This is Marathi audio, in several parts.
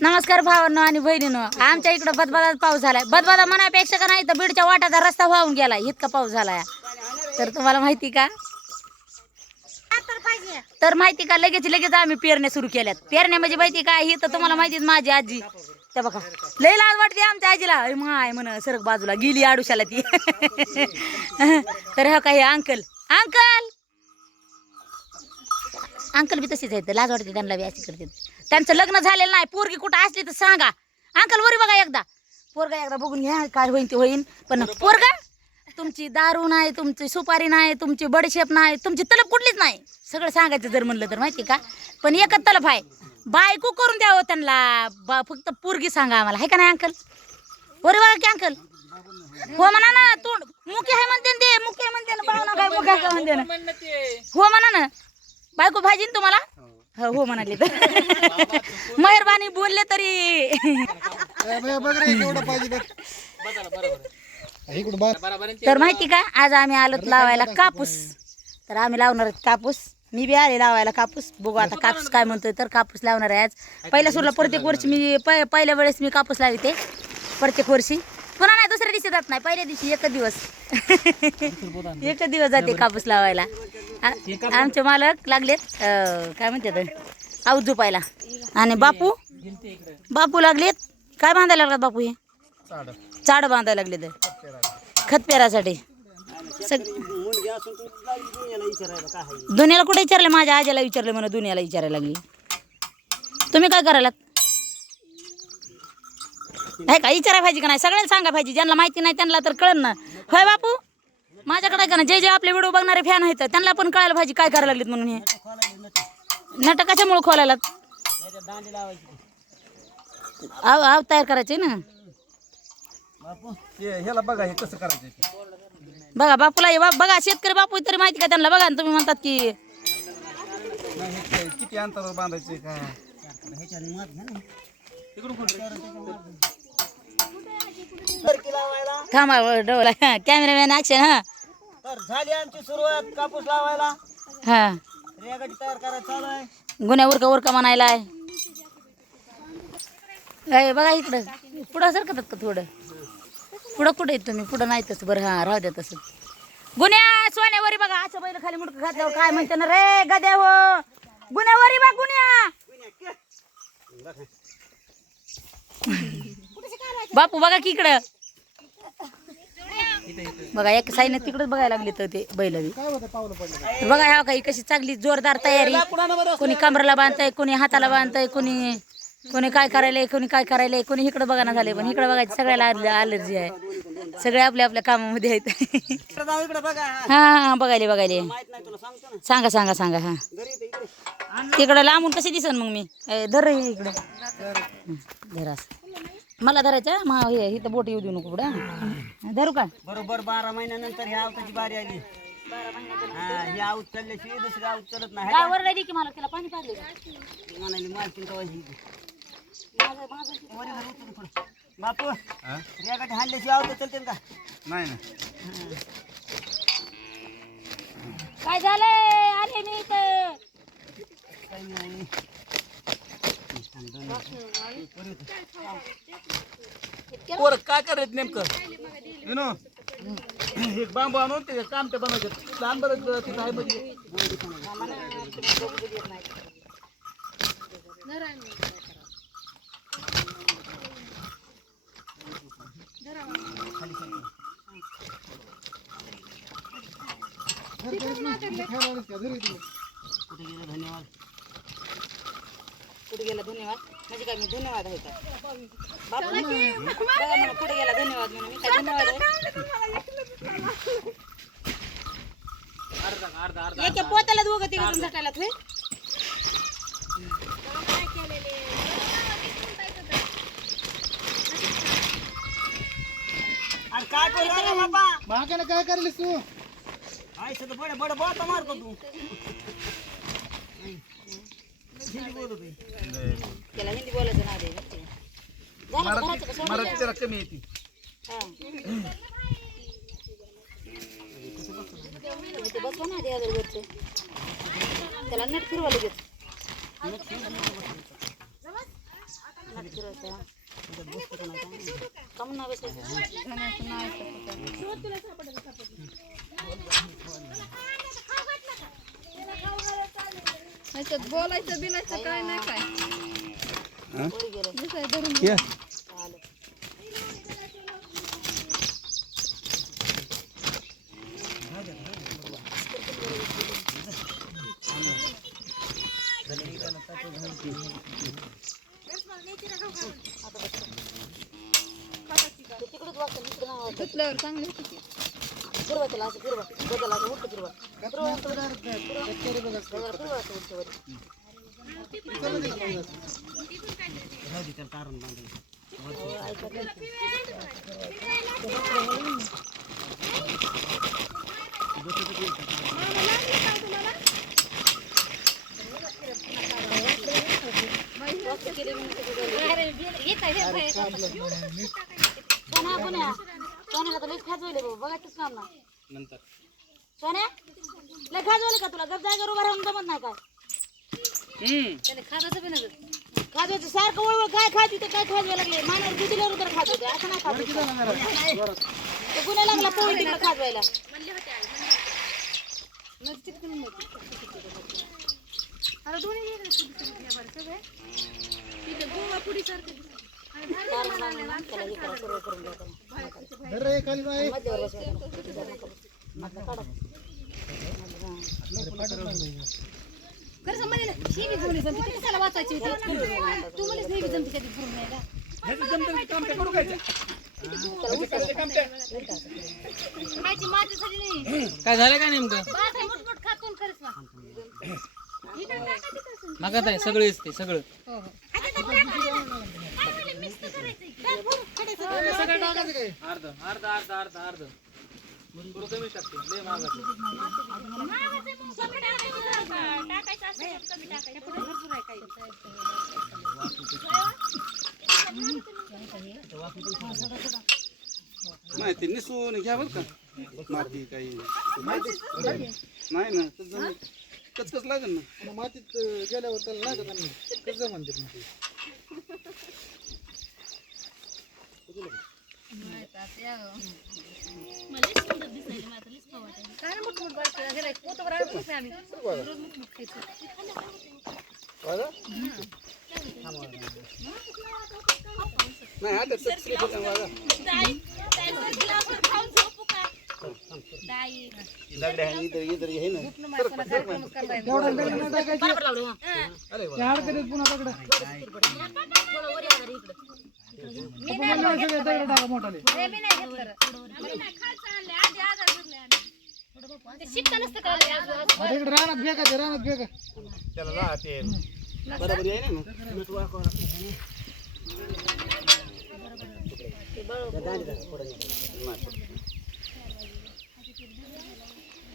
नमस्कार भावांनो आणि बहिणींनो, आमच्या इकडं बदबदात पाऊस झालाय. बदबदा म्हणापेक्षा का नाही तर बीडच्या वाटाचा रस्ता वाहून गेलाय, इतका पाऊस झालाय. तर तुम्हाला माहिती का लगेच आम्ही पेरण्या सुरू केल्यात. पेरण्या म्हणजे माहिती काय, ही तर तुम्हाला माहितीच माझी आजी. त्या बघा लय लाज वाटते आमच्या आजीला, माय म्हण सरक बाजूला गेली आडुशाला ती. तर हा काही अंकल अंकल अंकल बी तशीच आहेत, लाज वाटते त्यांना बी अशी करते. त्यांचं लग्न झालेलं नाही, पोरगी कुठं असली तर सांगा. अंकल वरी बघा एकदा, पोरगा एकदा बघून घ्या, काय होईन ते होईन. पण पोरगा तुमची दारू नाही, तुमची सुपारी नाही, तुमची बडीशेप नाही, तुमची तलप कुठलीच नाही. सगळं सांगायचं जर म्हणलं तर माहिती का, पण एकच तलप आहे, बायको करून द्यावं त्यांना. फक्त पोरगी सांगा आम्हाला, आहे का नाही अंकल? वरी बघा की अंकल. हो म्हणा ना, तोंड मुके आहे म्हणते ते, मुके म्हणते ना, पाहुणा काय मुके काय म्हणते ना, हो म्हणा ना. बायको भाजी ना तुम्हाला? हो म्हणाले तर मेहरबानी बोलले तरी. तर माहिती का, आज आम्ही आलो लावायला कापूस. तर आम्ही लावणार कापूस, मी बी आले लावायला कापूस. बघू आता कापूस काय म्हणतोय. तर कापूस लावणार आहे आज. पहिल्या सुरुला प्रत्येक वर्षी मी पहिल्या वेळेस मी कापूस लावते प्रत्येक वर्षी. पुन्हा नाही दुसऱ्या दिवशी जात नाही, पहिल्या दिवशी एकच दिवस जाते कापूस लावायला. आमचे मालक लागलेत काय म्हणतात आऊत झोपायला. आणि बापू लागलेत काय बांधायला लागलात बापू? हे चाड बांधायला लागले तर खत पेरासाठी. दुनियाला कुठे विचारलं? माझ्या आजीला विचारलं म्हणून दुनियाला विचारायला लागली. तुम्ही काय करायला? नाही का विचारायला पाहिजे का नाही? सगळ्यांना सांगा पाहिजे, ज्यांना माहिती नाही त्यांना तर कळन ना. होय बापू, माझ्याकडे का ना जे आपले व्हिडिओ बघणारे फॅन आहेत त्यांना पण कळायला पाहिजे काय करायला लागलेत म्हणून. हे नट कशामुळे खोलायला? आव तयार करायचे ना. बघा हे कसं करायचं. बघा बापूला बघा, शेतकरी बापू तरी माहिती का त्यांना? बघा तुम्ही म्हणतात की किती अंतरावर बांधायचे का? थांबा डोला कॅमेरामॅन ऍक्शन. हा तर झाली आमची सुरुवात कापूस लावायला. हा रेगाटी तयार करायला चालू आहे. गुन्ह्या उरका म्हणायला आहे. बघा इकडं पुढं सरकतात का थोडं? पुढं कुठे येत तुम्ही? पुढं नाही तसं. बरं हा राहू द्या तसं. गुन्ह्या सोन्यावरी बघा, असं बैल खाली मुडकं घातल्यावर काय म्हणते ना रे गद्या हो. गुन्ह्यावरी बघ गुन्ह्या. बापू बघा की इकडं बघा, एक साईने तिकडच बघायला लागले तर ते बैल बी. बघा ह्या काही कशी चांगली जोरदार तयारी. कोणी कमराला बांधताय, कोणी हाताला बांधताय, कोणी काय करायलंय, कोणी काय करायलंय, कोणी इकडं बघाना झाले. पण इकडं बघायची सगळ्याला अलर्जी आहे. सगळे आपल्या आपल्या कामामध्ये आहेत. हा बघायले सांगा. हा तिकडं लांबून कशी दिसन मग मी धर इकडं धरा. मला धरायचं हे इथं बोट येऊ देऊ नको पुढं. धरू का? बरोबर 12 महिन्यानंतर ह्या आवताची बारी आली. 12 महिन्यानंतर ही आवत चालल्याशिवाय दुसरी आवत चालत नाही. काय वर नाही की मला त्याला पाणी पाजलं म्हणाली मालकीन कवायची बापू. रेगाटी हाणल्याशिवाय आवत चालते का? नाही ना. काय झालंय? आले मी इथं. पोरं काय करायचं नेमकं? एक बांबू आणून ते कामटे बनवायचे. लहान बरं तिथं आहे म्हणजे कुठे गेला धन्यवाद म्हणजे काय? मी धन्यवाद आहे का बापू? बघा म्हणा कुठे गेला धन्यवाद म्हणून मी काय धन्यवाद आहे? एका पोत्याला दोघं तिघ झटायला तुम्ही. अरे काय करू बाबा? महागाने काय करलीस तू? आयचं तर बडे बडे बाता मारतो तू. हिंदी बोलतो. त्याला हिंदी बोलायचं नाव दे. मराठी जरा कमी येते. बसवा ना देवावरचं. त्याला नीट फिरवा लगेच. नीट फिरवायचं. कम ना बसायचं. बोलायचं बिलायचं काय नाही काय पोरी गेले. या. आलं. तिकडच वाजता इकडे नाही वाजता. तुटल्यावर चांगली होती ती. फिरवा त्याला असं फिरवा. बदला असं उलटं फिरवा. फिरवा असं फिरवा असं उलटं वर. कारण बांधायचं. ऐका ते. सोन्या पुण्या सोन्याला तर लईच खाजवले बाबा बघायचंच काम ना नंतर सोन्या लय खाजवले का तुला गप जागेवर उभा राहून जमत नाही काय खाजवायचं सारखं वळवळ काय खायची ते काय खाजवायला लागले मानावर दुधीला तर खात होते असं नाही खात ते गुन्हा लागला पोळी तिकडे खाजवायला अरे दोन्ही गोवा पुडी सारखं त्याला हे करा सर्व करून द्या मध्यवर खरं समजलं ही बी जुळली जमती ती कशाला वाचायची होती तू म्हणलीस ही बी जमती कधी भरून नाही का खायची माझ्यासाठी नाही काय झालं काय नेमकं बात आहे मोठमोठ खातून खरंच ना मागत आहे सगळेच ते सगळं हो हो अर्ध अर्ध अर्ध अर्ध अर्ध थोडं कमी टाकते लय मागत नाही ते निसून घ्या बरं का माती काही नाही ना कचकच लागेल ना मातीत गेल्यावर त्याला लागत नाही कसं म्हणते काय मोठमोठ बायका गेलाय पोटभर आणतच नाही आम्ही रोज मोठमोठ खायचं नाही आता सबस्क्राईब बघा दगड्या आहे इधर इधर हे ना शिकता नसतं का रानात भेगा ते रानात भेगा त्याला राहते बरोबर आहे ना मीठ वाकवा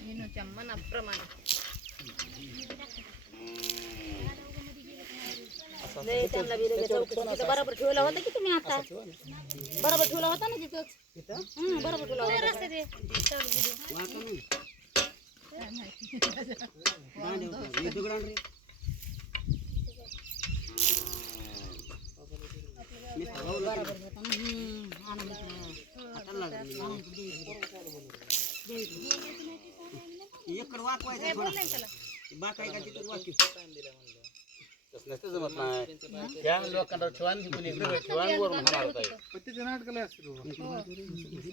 विनूच्या मनाप्रमाणे लय त्यांना बी लगेच चौकशी तिथं बरोबर ठेवला होता की तुम्ही आता बरोबर ठेवला होता ना तिथंच बरोबर ठेवला होता इकडं वाकवायचं बाकाय का तिथं वाकी नसतं जमत नाही त्या लोकांना ठेवान घेऊन इकडे ठेवान वरून हाणार होता तिथे नाटकला असते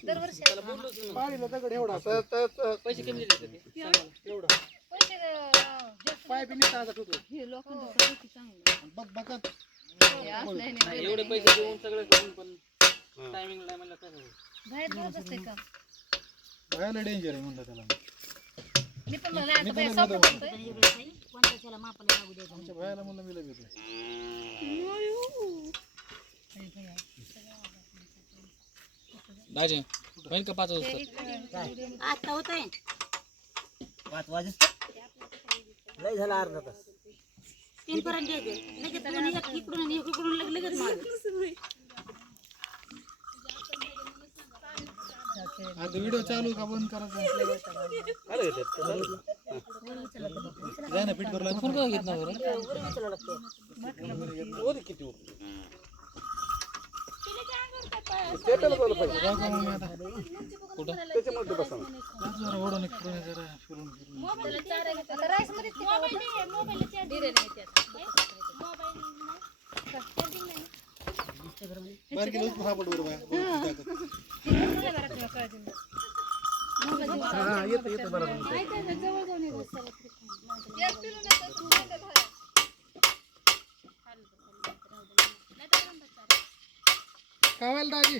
दरवर्षी पाळीला दगड एवढा पैसे कमी दिले एवढा पाय बी नीट आता होतो हे लोकांचं चांगलं बघ बघत एवढे पैसे देऊन सगळं घेऊन पण टायमिंग नाही म्हणलं काय बाहेर दिवस असते का भयाला डेंजर आहे म्हणलं त्याला मी पण मला आता बाहेर सापडत होते कोणत्याला मापाला लागू द्यायचं आमच्या भयाला म्हणलं मी लगेच दाजी होईल का 5 वाजता आता होतंय 5 वाजेस लय झाला अर्धा तास 3 पर्यंत द्यायचं लगेच दोन्ही एक इकडून आणि एक इकडून लगेच मार आता व्हिडिओ चालू का बंद करायचा अरे फोन का घेत नाही बरं ओरी किती होती? स्टेटला झालं पाहिजे त्याच्यामध्ये बसा ना. ओढून एक फिरून जरा फिरून आता राईस मध्ये ते काय बारकी लोक सापड बरोबर येतं बरोबर काय व्हायला दाजी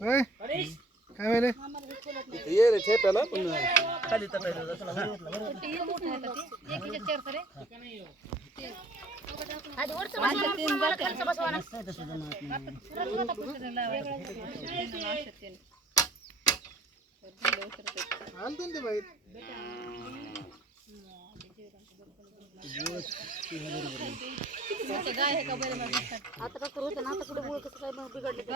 होय काय व्हायला ये रे छेप्याला पण खाली तटायला आधी वरचं बसवा ना, मला खालचं बसवा ना. आणतो ते बाई आता कसं होतं ना, आता कुठे मुळ कसं काय मग बिघडलं ते.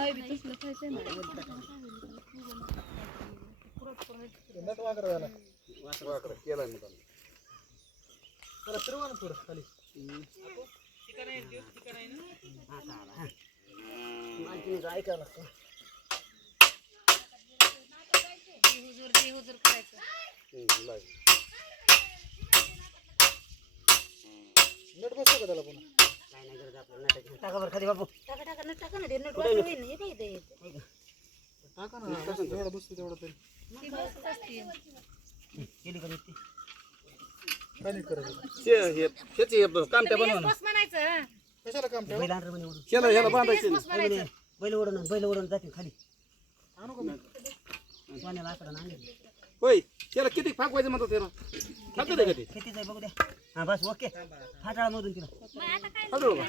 वाकडं केला मी त्याला. जरा फिरवा ना थोडं खाली ऐका लागतं लाग. नट बसतो का त्याला पुन्हा काय नाही करत आपलं नाटक टाका बरं खाली बापू टाका टाका नट टाका ना, ते नट वाटलं होईल ना, हे काय ते. टाका ना जेवढं बसतो तेवढं तरी केली का ती काय नाही करायचं ह्याची कामट्या बनवा ना. कशाला काम ठेव बैल आणलं म्हणे ओढून ह्याला बांधायचे ना. बैल ओढून जाते खाली आणू का मी सोन्याला आकडा आणले होय त्याला किती फाकवायचं म्हणतो त्याला फाकू दे का ते कितीच आहे बघू द्या हा बस ओके फाटाळा मधून तिला फाकू का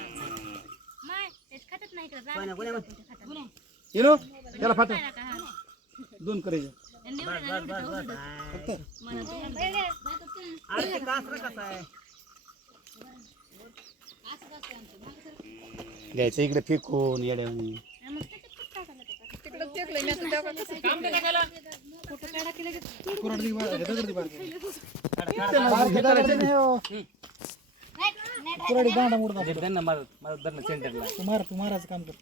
सोन्या गुन्हे हिरो त्याला फाटा दोन करायचे अरे कासरा कसा आहे घ्यायचं इकडे फेकून येड्यावानी. कुराड दे दगड दे बारकी कुराडी दांडा मोडता त्यांना माझं धरणं सेंटरला तू मारायचं काम कर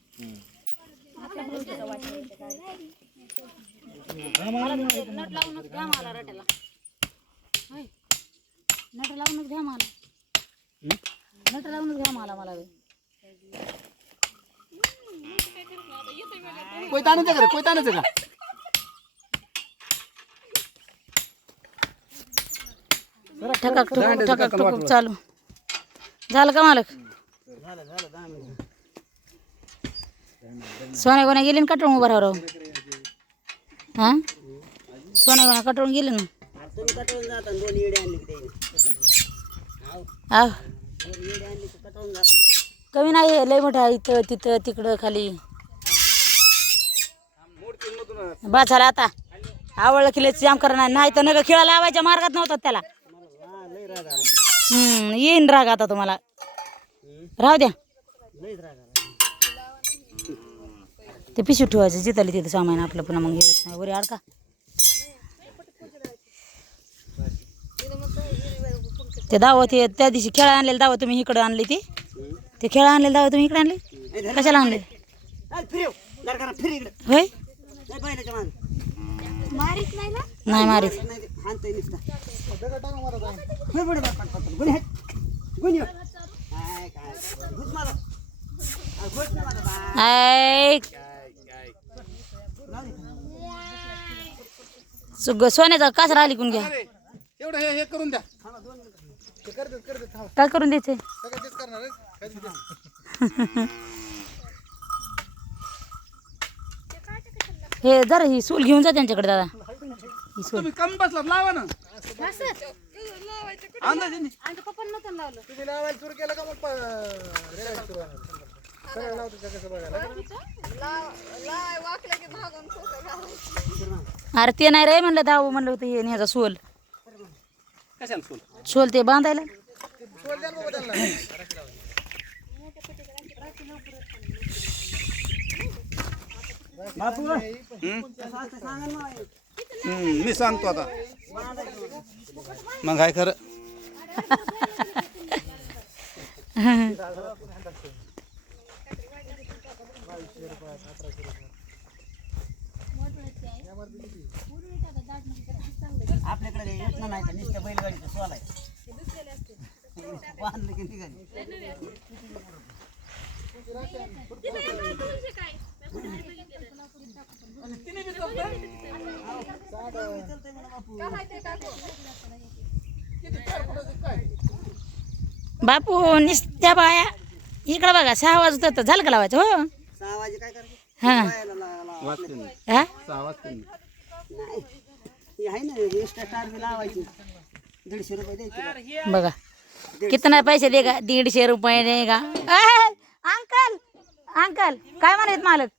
नट लावूनच घ्या मला रट्याला. होय. नट लावूनच घ्या मला. नट लावूनच घ्या मला बी. कोयता आणायचं का रे? कोयता आणायचं का? ठकाक ठुकूक चालू झालं का मालक? झालं 10 मिनिट सोन्या गोण्या गेली ना कटळून उभा राहा. हा सोन्या गोण्या कटळून गेली ना. तुम्ही कटवून जाता 2 येडे आणले की आ 2 येडे आणले की कटवून जाता कमी नाही लय मोठं आहे इथं तिथं तिकडं खाली. बस झालं आता आवडलं की जाम करणार नाही तर नका खेळा लावायच्या मार्गात नव्हता त्याला. हा लय राग आला येईन राग आता तुम्हाला. राहू द्या लयच राग आला ते पिशू ठेवायचं जिथले तिथं सामान आपलं पुन्हा मग घेत नाही वरी अडका. ते दावत हे त्या दिवशी खेळा आणलेलं दावत तुम्ही इकडं आणली ते खेळा आणलेलं दावत तुम्ही इकडे आणले कशाला आणले? अरे फिरव जरा करा फिर इकडे होय नाही बैलाच्या मागे नाही मारीत नाही हाणतोय नुसता होय बडे बाप पटपट गुन्हे गुन्हे काय काय घुस मला घुस ना मला बा ऐक सोन्याचा कासरा आली कोण घ्या. एवढं हे करून द्या. काय करून द्यायचंय? हे जरा ही सूल घेऊन जा त्यांच्याकडे दादा. ही सूल तुम्ही कमी बसलात लावा ना अंदाजे नाही. तुम्ही लावायला सुरू केलं का मग रेगायला सुरू सगळं लावतो त्या कसं बघायला अरे ते नाही रे म्हणलं दाव म्हणलं होतं हे ह्याचा सोल कशाला सोल सोल ते बांधायला. सोड द्या ना बाबा त्यांना बापू सांगा ना मी सांगतो आता मग काय खरं आपल्याकडे येत नाही तर नुसत्या बैलगाडीचं सोल आहे बांधलं की निघाली बापू निस्त्या बाया इकडं बघा 6 वाजत होतं झालं का लावायचं हो 6 वाजे काय करायचं हा बायाला वाजते ना हा 6 वाजते ना नाही ही आहे ना एक्स्ट्रा स्टार बी लावायची 150 रुपये द्यायचे बघा कितना पैसे देगा 150 रुपये देगा अंकल अंकल काय म्हणायत मालक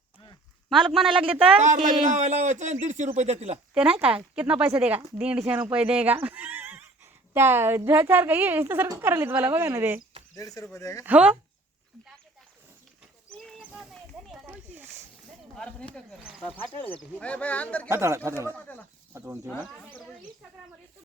मालक म्हणायला लागले तर कारला की बी लावायचं आणि 150 रुपये द्या तिला ते नाही का कितना पैसे देगा 150 रुपये देगा त्या ह्याच्यासारखं ह्याच्यासारखं करायला मला बघा ना ते 150 रुपये द्या का हो फाटलं का ते? बाई अंदर हाताळा हाताळून ठेवला